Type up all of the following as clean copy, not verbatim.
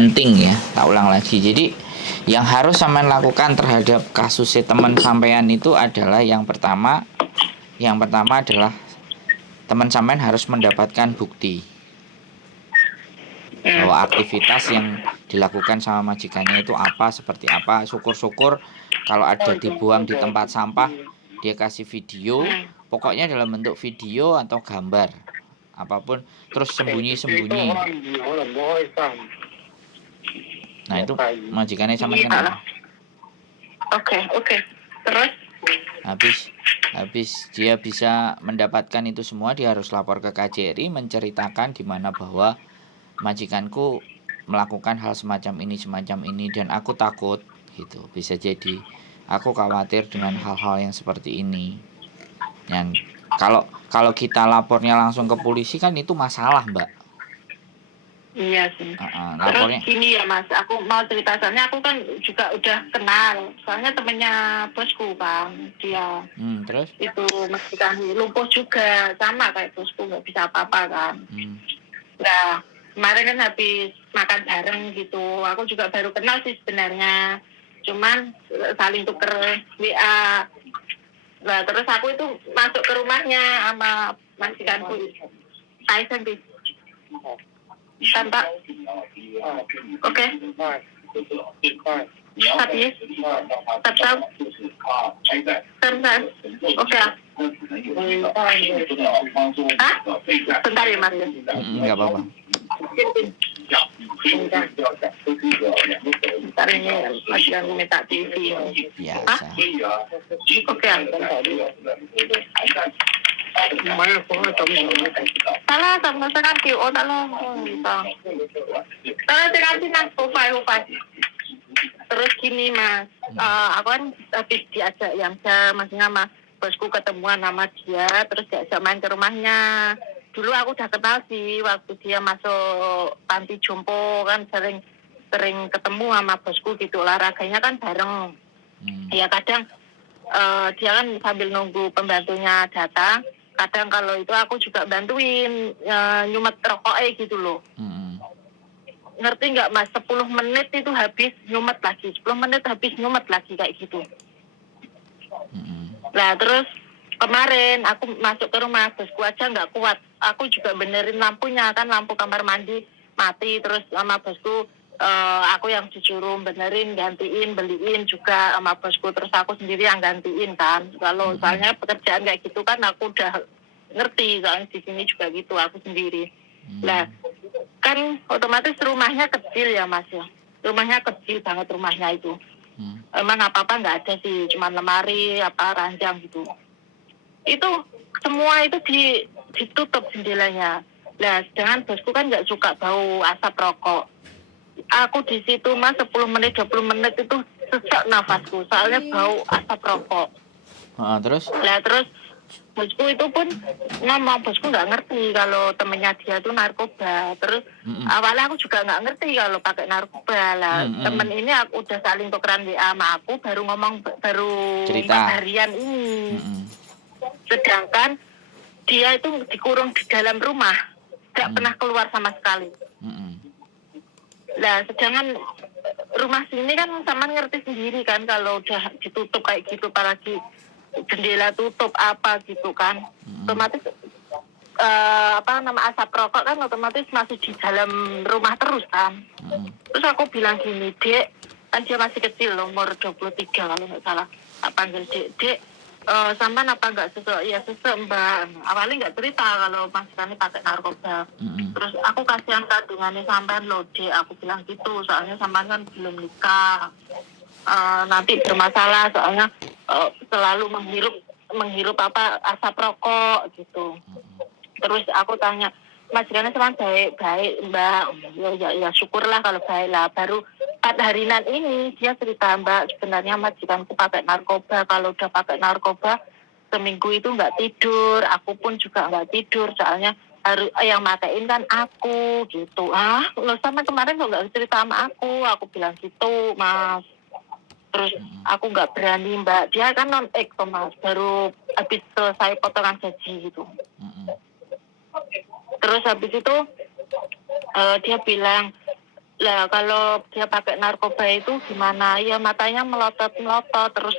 penting ya, tak ulang lagi. Jadi yang harus sampean lakukan terhadap kasus teman sampean itu adalah yang pertama adalah teman sampean harus mendapatkan bukti bahwa aktivitas yang dilakukan sama majikannya itu apa, seperti apa. Syukur-syukur kalau ada dibuang di tempat sampah, dia kasih video, pokoknya dalam bentuk video atau gambar, apapun, terus sembunyi-sembunyi. Nah itu majikannya sampean kenapa? Oke. Terus? Habis dia bisa mendapatkan itu semua, dia harus lapor ke KJRI menceritakan di mana bahwa majikanku melakukan hal semacam ini dan aku takut gitu. Bisa jadi aku khawatir dengan hal-hal yang seperti ini. Yang kalau kita lapornya langsung ke polisi kan itu masalah, Mbak. Iya sih. Lapornya. Terus gini ya Mas, aku mau cerita, soalnya aku kan juga udah kenal, soalnya temennya bosku kan, dia terus? Itu majikan lumpuh juga, sama kayak bosku, nggak bisa apa-apa kan. Nah, kemarin kan habis makan bareng gitu, aku juga baru kenal sih sebenarnya, cuman saling tuker WA. Nah, terus aku itu masuk ke rumahnya sama majikanku. Tyson bis. Tanpa. Oke. Tapi. Tetap. Bentar. Oke. Hah? Bentar ya Mas. Enggak apa-apa. Bentar ini masih yang minta TV. Biasa. Oke. Salah sama sekali. Oh, salah. Salah sekali mas. Upaya. Terus gini mas, aku kan habis diajak yang maksudnya mas bosku ketemuan sama dia, terus diajak main ke rumahnya. Dulu aku udah kenal sih waktu dia masuk panti jompo kan sering ketemu sama bosku gitu, olahraganya kan bareng. Ya kadang dia kan sambil nunggu pembantunya datang. Kadang kalau itu aku juga bantuin nyumet rokoknya gitu loh. Ngerti nggak mas, 10 menit itu habis nyumet lagi, 10 menit habis nyumet lagi kayak gitu. Nah terus kemarin aku masuk ke rumah, bosku aja nggak kuat. Aku juga benerin lampunya kan, lampu kamar mandi mati. Terus sama bosku aku yang disuruh benerin, gantiin, beliin juga sama bosku. Terus aku sendiri yang gantiin kan. Kalau soalnya pekerjaan kayak gitu kan aku udah ngerti, soalnya di sini juga gitu aku sendiri. Nah kan otomatis rumahnya kecil ya mas ya. Rumahnya kecil banget rumahnya itu. Emang apa-apa nggak ada sih, cuma lemari, ranjang gitu. Itu semua itu ditutup jendelanya. Nah, sedangkan bosku kan nggak suka bau asap rokok. Aku di situ mas 10 menit, 20 menit itu sesak nafasku, soalnya bau asap rokok. Terus? Nah, terus bosku itu pun ngomong, bosku nggak ngerti kalau temennya dia tuh narkoba. Terus awalnya aku juga nggak ngerti kalau pakai narkoba lah. Temen ini aku udah saling tukeran WA sama aku, baru ngomong, baru cerita harian ini. Sedangkan dia itu dikurung di dalam rumah, nggak pernah keluar sama sekali. Nah, sedangkan rumah sini kan sama ngerti sendiri kan kalau udah ditutup kayak gitu, apalagi jendela tutup apa gitu kan, otomatis asap rokok kan otomatis masih di dalam rumah terus kan. Terus aku bilang gini, Dek, kan dia masih kecil umur 23 kalau nggak salah, tak panggil Dek, sampean apa nggak sesek? Ya sesek mbak. Awalnya nggak cerita kalau mas kami pakai narkoba. Terus aku kasihan kandungannya sampean loh Dek, aku bilang gitu, soalnya sampean kan belum nikah. Nanti bermasalah soalnya selalu menghirup asap rokok gitu. Terus aku tanya, majikannya cuma baik mbak. Ya syukurlah kalau baik lah. Baru 4 harian ini dia cerita, mbak sebenarnya majikanku pakai narkoba. Kalau udah pakai narkoba seminggu itu nggak tidur, aku pun juga nggak tidur, soalnya harus yang matain kan aku gitu. Lo sama kemarin kok nggak cerita sama aku bilang gitu mas. Terus aku nggak berani mbak, dia kan mas, baru habis selesai potongan gaji gitu. Terus habis itu dia bilang Lah kalau dia pakai narkoba itu gimana? Ya matanya melotot-melotot, terus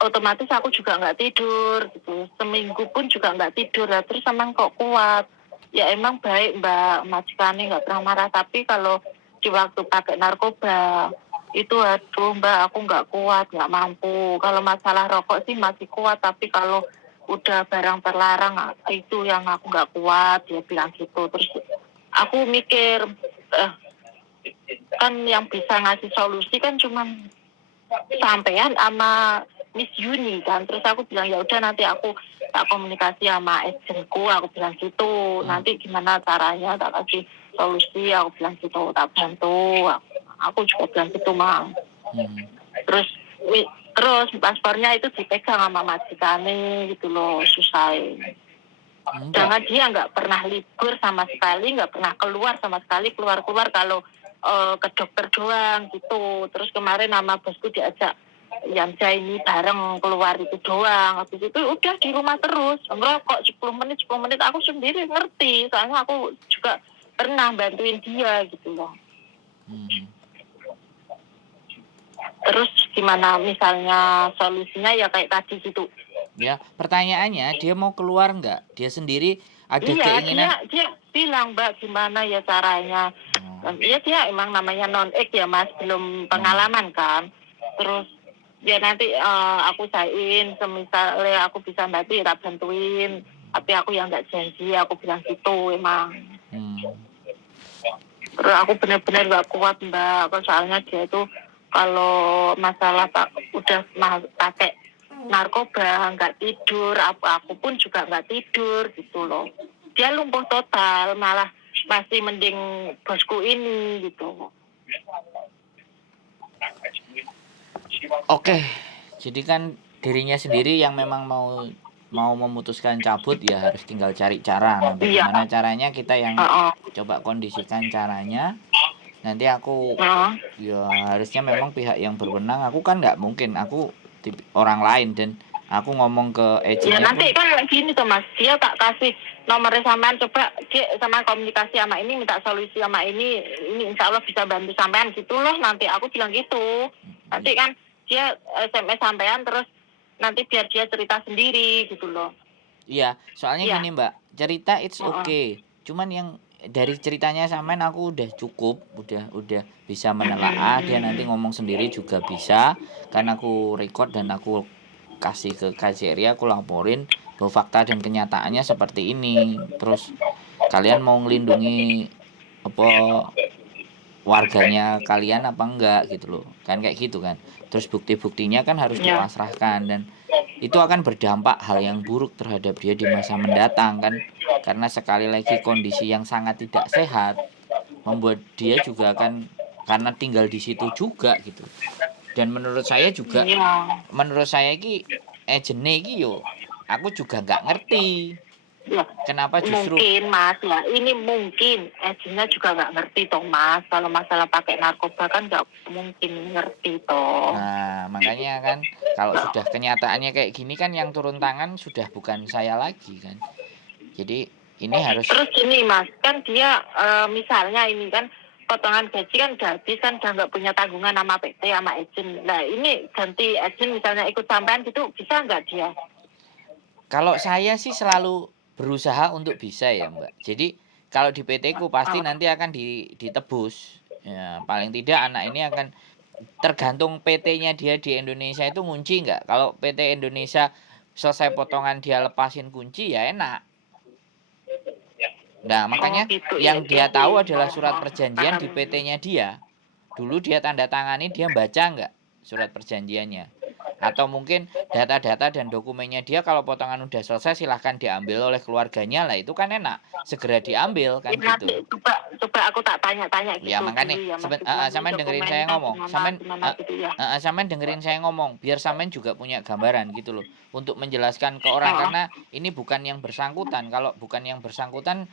otomatis aku juga nggak tidur gitu. Seminggu pun juga nggak tidur lah. Terus emang kok kuat? Ya emang baik Mbak, majikannya nggak pernah marah. Tapi kalau di waktu pakai narkoba itu aduh Mbak, aku nggak kuat, nggak mampu. Kalau masalah rokok sih masih kuat, tapi kalau udah barang terlarang itu yang aku nggak kuat, dia bilang gitu. Terus aku mikir, eh, kan yang bisa ngasih solusi kan cuman sampean sama Miss Yuni kan. Terus aku bilang ya udah nanti aku tak komunikasi sama agenku, aku bilang gitu. Nanti gimana caranya tak kasih solusi, aku bilang gitu, tak bantu. Aku juga bilang gitu Mang. Terus terus paspornya itu dipegang sama majikane gitu loh, susah. Jangan dia nggak pernah libur sama sekali, nggak pernah keluar sama sekali, keluar kalau ke dokter doang gitu. Terus kemarin nama bosku diajak yang ini bareng keluar itu doang. Habis itu udah di rumah terus, ngerokok 10 menit aku sendiri ngerti. Soalnya aku juga pernah bantuin dia gitu loh. Terus gimana misalnya solusinya ya kayak tadi gitu. Ya, pertanyaannya dia mau keluar nggak? Dia sendiri ada Iya, keinginan. dia bilang Mbak gimana ya caranya. Iya dia emang namanya non-ek ya Mas, belum pengalaman kan. Terus ya nanti aku sain, semisalnya aku bisa nanti tak bantuin. Tapi aku yang nggak janji, aku bilang gitu emang. Terus aku benar-benar nggak kuat Mbak, soalnya dia itu kalau masalah udah pakai narkoba nggak tidur, aku pun juga nggak tidur gitu loh. Dia lumpuh total, malah masih mending bosku ini gitu. Oke, jadi kan dirinya sendiri yang memang mau memutuskan cabut ya harus tinggal cari cara. Nah, bagaimana caranya kita yang coba kondisikan caranya. Nanti aku ya harusnya memang pihak yang berwenang. Aku kan nggak mungkin, aku orang lain dan aku ngomong ke agennya. Ya nanti kan gini tuh Mas, dia tak kasih nomornya sampean, coba dia sama komunikasi sama ini, minta solusi sama ini insya Allah bisa bantu sampean gitu loh. Nanti aku bilang gitu. Nanti kan dia SMS sampean terus nanti biar dia cerita sendiri gitu loh. Iya, soalnya gini Mbak, cerita it's okay. Cuman yang dari ceritanya sampean aku udah cukup, udah bisa menelaah. Dia nanti ngomong sendiri juga bisa, kan aku record dan aku kasih ke KJRI, aku laporin bahwa fakta dan kenyataannya seperti ini. Terus kalian mau ngelindungi apa warganya kalian apa enggak gitu loh, kan kayak gitu kan. Terus bukti-buktinya kan harus dipasrahkan dan itu akan berdampak hal yang buruk terhadap dia di masa mendatang kan, karena sekali lagi kondisi yang sangat tidak sehat membuat dia juga akan karena tinggal di situ juga gitu. Dan menurut saya juga menurut saya iki agene iki yo aku juga nggak ngerti ya, kenapa justru mungkin Mas ya ini mungkin agennya juga nggak ngerti toh Mas, kalau masalah pakai narkoba kan nggak mungkin ngerti toh. Nah makanya kan kalau sudah kenyataannya kayak gini kan yang turun tangan sudah bukan saya lagi kan, jadi ini harus. Terus gini Mas, kan dia misalnya ini kan potongan gaji kan udah habis kan, udah nggak punya tanggungan sama PT sama agen. Nah ini ganti agen misalnya ikut sampean gitu bisa nggak dia? Kalau saya sih selalu berusaha untuk bisa ya Mbak. Jadi kalau di PT ku pasti nanti akan ditebus. Ya, paling tidak anak ini akan tergantung PT-nya dia di Indonesia itu ngunci nggak. Kalau PT Indonesia selesai potongan dia lepasin kunci ya enak. Nah makanya yang dia tahu adalah surat perjanjian di PT-nya dia. Dulu dia tanda tangani, dia baca nggak surat perjanjiannya. Atau mungkin data-data dan dokumennya dia kalau potongan udah selesai silahkan diambil oleh keluarganya lah, itu kan enak segera diambil kan Ya, gitu. coba aku tak tanya-tanya gitu. Ya makanya sampean dengerin saya ngomong, sampean dengerin saya ngomong biar sampean juga punya gambaran gitu loh untuk menjelaskan ke orang, karena ini bukan yang bersangkutan. Kalau bukan yang bersangkutan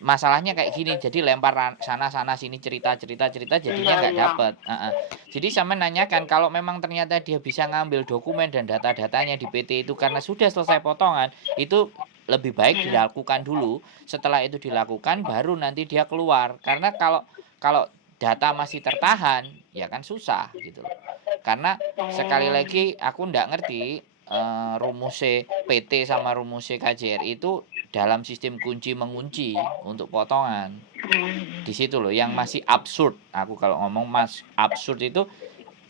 masalahnya kayak gini, jadi lempar sana sini cerita jadinya nggak dapet. Jadi saya menanyakan kalau memang ternyata dia bisa ngambil dokumen dan data-datanya di PT itu karena sudah selesai potongan, itu lebih baik dilakukan dulu. Setelah itu dilakukan baru nanti dia keluar, karena kalau data masih tertahan, ya kan susah gitu loh. Karena sekali lagi aku ndak ngerti rumus PT sama rumus KJRI itu dalam sistem kunci mengunci untuk potongan. Di situ loh yang masih absurd. Aku kalau ngomong absurd itu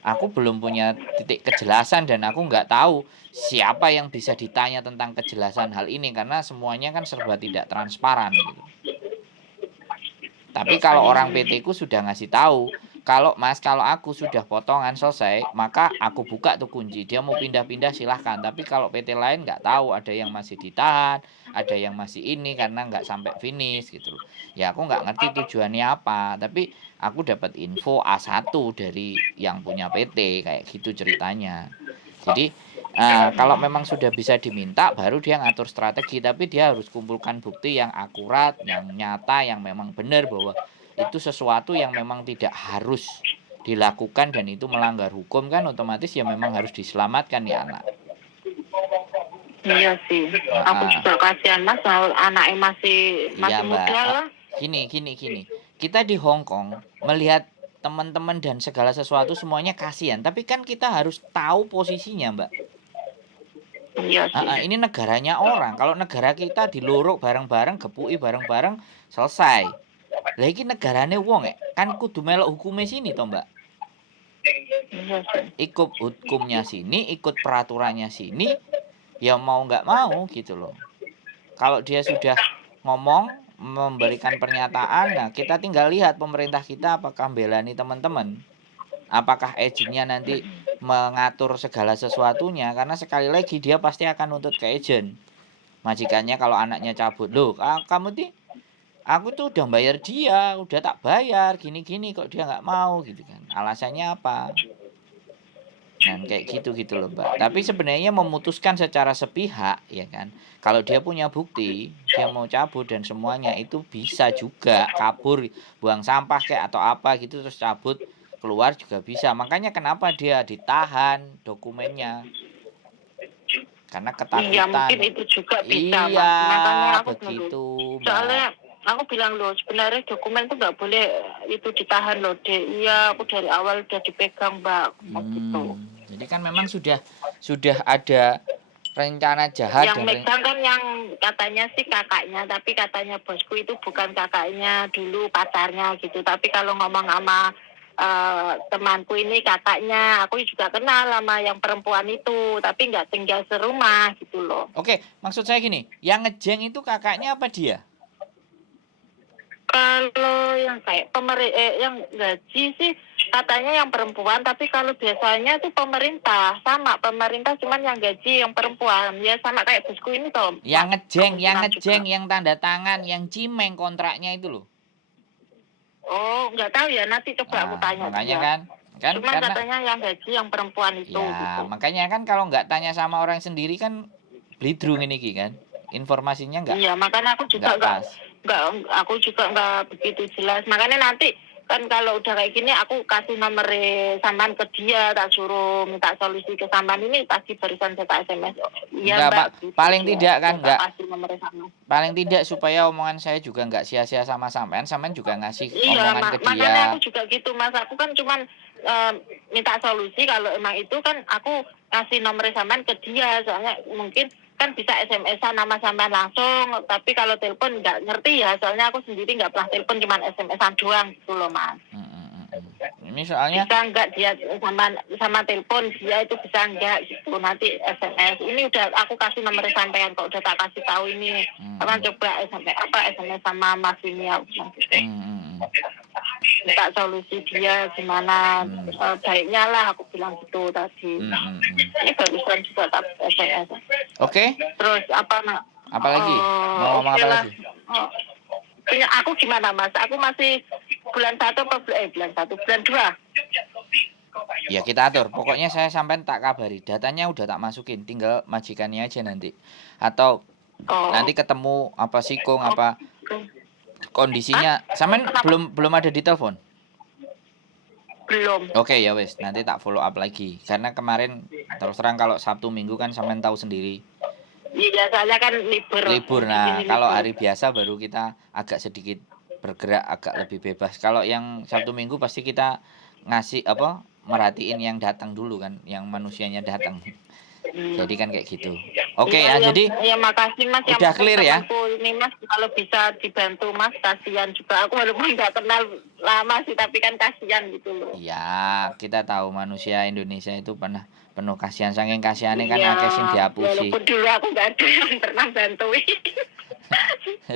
aku belum punya titik kejelasan dan aku nggak tahu siapa yang bisa ditanya tentang kejelasan hal ini karena semuanya kan serba tidak transparan gitu. Tapi kalau orang PT ku sudah ngasih tahu, kalau aku sudah potongan selesai, maka aku buka tuh kunci. Dia mau pindah-pindah silahkan. Tapi kalau PT lain nggak tahu, ada yang masih ditahan, ada yang masih ini karena nggak sampai finish gitu loh. Ya aku nggak ngerti tujuannya apa. Tapi aku dapat info A1 dari yang punya PT kayak gitu ceritanya. Jadi kalau memang sudah bisa diminta baru dia ngatur strategi, tapi dia harus kumpulkan bukti yang akurat, yang nyata, yang memang benar bahwa itu sesuatu yang memang tidak harus dilakukan dan itu melanggar hukum kan otomatis ya memang harus diselamatkan ya anak. Iya sih, aku juga kasihan Mas, anaknya masih Iya, Mbak. muda lah. Gini. Kita di Hong Kong melihat teman-teman dan segala sesuatu semuanya kasihan, tapi kan kita harus tahu posisinya, Mbak. Iya sih. Ini negaranya orang. Kalau negara kita diluruk bareng-bareng, gepui bareng-bareng, selesai. Lah iki negarane wong kan kudu melok hukume sini toh, Mbak. Iya sih. Ikut hukumnya sini, ikut peraturannya sini, ya mau nggak mau gitu loh. Kalau dia sudah ngomong, memberikan pernyataan, nah kita tinggal lihat pemerintah kita apakah belani teman-teman. Apakah agennya nanti mengatur segala sesuatunya, karena sekali lagi dia pasti akan nuntut ke agen. Majikannya kalau anaknya cabut, loh kamu aku tuh udah bayar dia, udah tak bayar, gini-gini kok dia nggak mau gitu kan. Alasannya apa? Nah kayak gitu loh Mbak. Tapi sebenarnya memutuskan secara sepihak ya kan. Kalau dia punya bukti, dia mau cabut dan semuanya itu bisa juga kabur, buang sampah kayak atau apa gitu terus cabut keluar juga bisa. Makanya kenapa dia ditahan dokumennya? Karena ketakutan. Iya mungkin itu juga bisa. Iya, Mas. Makanya aku begitu Mbak. Soalnya aku bilang loh sebenarnya dokumen tuh nggak boleh itu ditahan loh deh. Iya aku dari awal udah dipegang Mbak. Gitu. Jadi kan memang sudah ada rencana jahat yang megang kan yang katanya sih kakaknya, tapi katanya bosku itu bukan kakaknya dulu, pacarnya gitu. Tapi kalau ngomong sama temanku ini kakaknya, aku juga kenal sama yang perempuan itu, tapi nggak tinggal serumah gitu loh. Oke, maksud saya gini, yang ngejeng itu kakaknya apa dia? Kalau yang kayak yang gaji sih katanya yang perempuan, tapi kalau biasanya itu pemerintah cuman yang gaji yang perempuan ya sama kayak bosku ini toh. Yang ngejeng, yang tanda tangan, yang cimeng kontraknya itu loh. Oh, nggak tahu ya, nanti coba aku tanya. Makanya kan cuma katanya yang gaji yang perempuan itu. Ya, gitu. Makanya kan kalau nggak tanya sama orang sendiri kan blidrung ini kan, informasinya nggak. Iya, makanya aku juga nggak begitu jelas. Makanya nanti kan kalau udah kayak gini aku kasih nomor sampean ke dia, tak suruh minta solusi ke sampean ini pasti barusan saya SMS. Iya Mbak, gitu, paling tidak kan nggak. Paling tidak supaya omongan saya juga nggak sia-sia sama sampean juga ngasih omongan ke dia. Makanya aku juga gitu Mas, aku kan cuman minta solusi kalau emang itu kan aku kasih nomor sampean ke dia, soalnya mungkin kan bisa SMS-an nama sampean langsung, tapi kalau telepon nggak ngerti ya, soalnya aku sendiri nggak pernah telepon, cuma SMS-an doang gitu loh Mas. Ini soalnya bisa nggak dia sama telepon dia itu bisa nggak gitu, nanti SMS ini udah aku kasih nomor sampean kok, udah tak kasih tahu ini apa coba SMS sama Mas ini aku gitu. Minta solusi dia gimana baiknya lah, aku bilang gitu tadi. Ini barusan juga tak SMS. Oke. Terus apa lagi? Mau ngomong apa lagi? Punya aku gimana Mas? Aku masih bulan 2. Ya kita atur. Pokoknya saya sampai tak kabari. Datanya udah tak masukin, tinggal majikannya aja nanti. Atau nanti ketemu apa sikung apa kondisinya. Sampean belum ada di telepon? Belum. Oke ya wes, nanti tak follow up lagi. Karena kemarin terus terang kalau Sabtu Minggu kan sampean tahu sendiri. Iya, soalnya kan libur. Nah, kalau hari biasa baru kita agak sedikit bergerak agak lebih bebas. Kalau yang Sabtu Minggu pasti kita ngasih merhatiin yang datang dulu kan, yang manusianya datang. Jadi kan kayak gitu. Oke ya, jadi ya makasih Mas yang udah clear ya. Ini Mas kalau bisa dibantu Mas, kasihan juga aku walaupun nggak kenal lama sih tapi kan kasihan gitu loh. Iya, kita tahu manusia Indonesia itu penuh kasihan, saking kasihannya kan akeh sing diapusi. Walaupun dulu aku nggak ada yang pernah bantuin.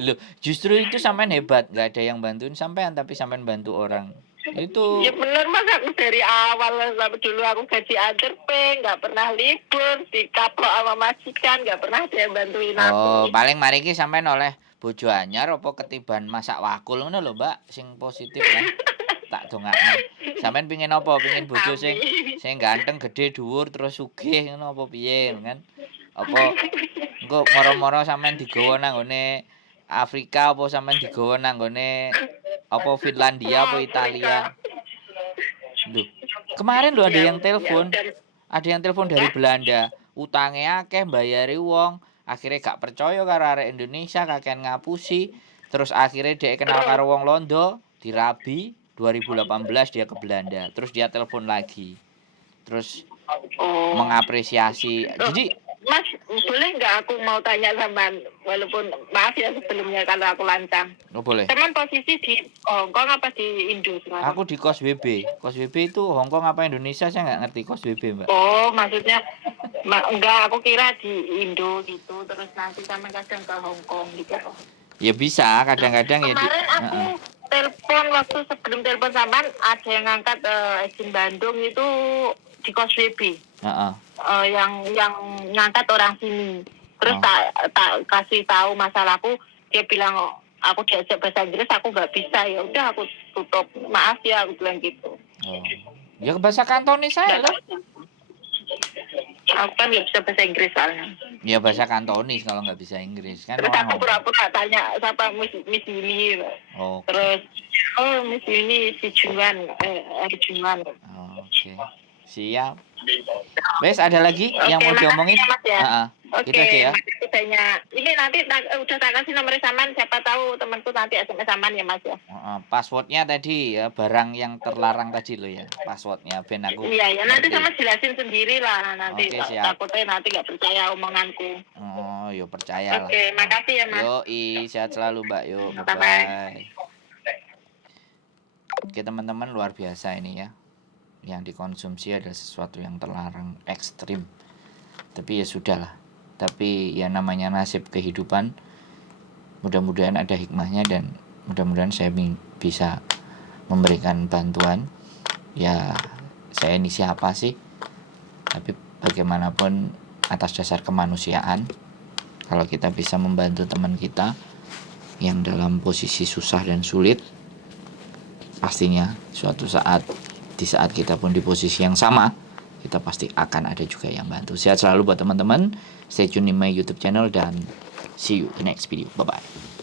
Loh, justru itu sampean hebat, nggak ada yang bantuin sampean tapi sampean bantu orang. Itu ya bener Mas, aku dari awal sampai dulu aku gaji underpay, nggak pernah libur, dikaplok sama majikan, nggak pernah ada yang bantuin aku. Oh, paling mari ki sampean oleh bojo anyar apa ketiban masak wakul ngono lho, Mbak, sing positif kan. Tak dongakno. Sampean pengin apa? Pengin bojo sing ganteng, gede, dhuwur terus sugih ngono apa piye kan? Apa engko moro-moro sampean digawa nang gone Afrika apa sampean digawa nang gone apa Finlandia apa Italia? Loh, kemarin lho ada yang telepon. Ada yang telepon dari Belanda. Utangnya akeh, bayari wong. Akhirnya gak percaya karo arek Indonesia, kakean ngapusi. Terus akhirnya dia kenal karo wong Londo, dirabi 2018 dia ke Belanda. Terus dia telepon lagi. Terus mengapresiasi. Jadi Mas, boleh nggak aku mau tanya sama, walaupun maaf ya sebelumnya kalau aku lancang. Oh boleh. Teman posisi di Hongkong apa di Indo sekarang? Aku di Kos WB. Kos WB itu Hongkong apa Indonesia, saya nggak ngerti Kos WB, Mbak. Oh, maksudnya enggak, aku kira di Indo gitu, terus nanti sama kadang ke Hongkong gitu. Ya bisa, kadang-kadang ya di. Kemarin aku telepon waktu sebelum telepon sampean ada yang ngangkat izin Bandung itu di Kos WB. Yang ngangkat orang sini. Terus tak kasih tahu masalahku, dia bilang aku diajak bahasa Inggris aku nggak bisa, ya udah aku tutup, maaf ya aku bilang gitu. Ya bahasa Kantonis saya lah. Aku kan nggak bisa bahasa Inggris soalnya. Ya bahasa Kantonis kalau nggak bisa Inggris kan. Terus aku pura-pura tanya siapa Miss Yuni. Terus Miss Yuni si Junwan, Junwan. Oke. Siap. Wes ada lagi yang mau diomongin? Ya. Oke, gitu aja ya. Ini nanti udah tak kasih nomor saman, siapa tahu temanku nanti SMS saman ya Mas ya. Passwordnya tadi ya, barang yang terlarang tadi lo ya, passwordnya ben aku. Iya ya, nanti sama jelasin sendiri lah nanti. Oke, siap. Takutnya nanti nggak percaya omonganku. Oh, yo percaya lah. Oke, makasih ya Mas. Sehat selalu Mbak. Yuk, bye. Oke teman-teman, luar biasa ini ya. Yang dikonsumsi adalah sesuatu yang terlarang, ekstrim. Tapi ya sudahlah. Tapi ya namanya nasib kehidupan. Mudah-mudahan ada hikmahnya dan mudah-mudahan saya bisa memberikan bantuan. Ya saya ini siapa sih? Tapi bagaimanapun atas dasar kemanusiaan, kalau kita bisa membantu teman kita yang dalam posisi susah dan sulit, pastinya suatu saat, di saat kita pun di posisi yang sama, kita pasti akan ada juga yang bantu. Sehat selalu buat teman-teman. Stay tune di my YouTube channel dan see you in next video. Bye bye.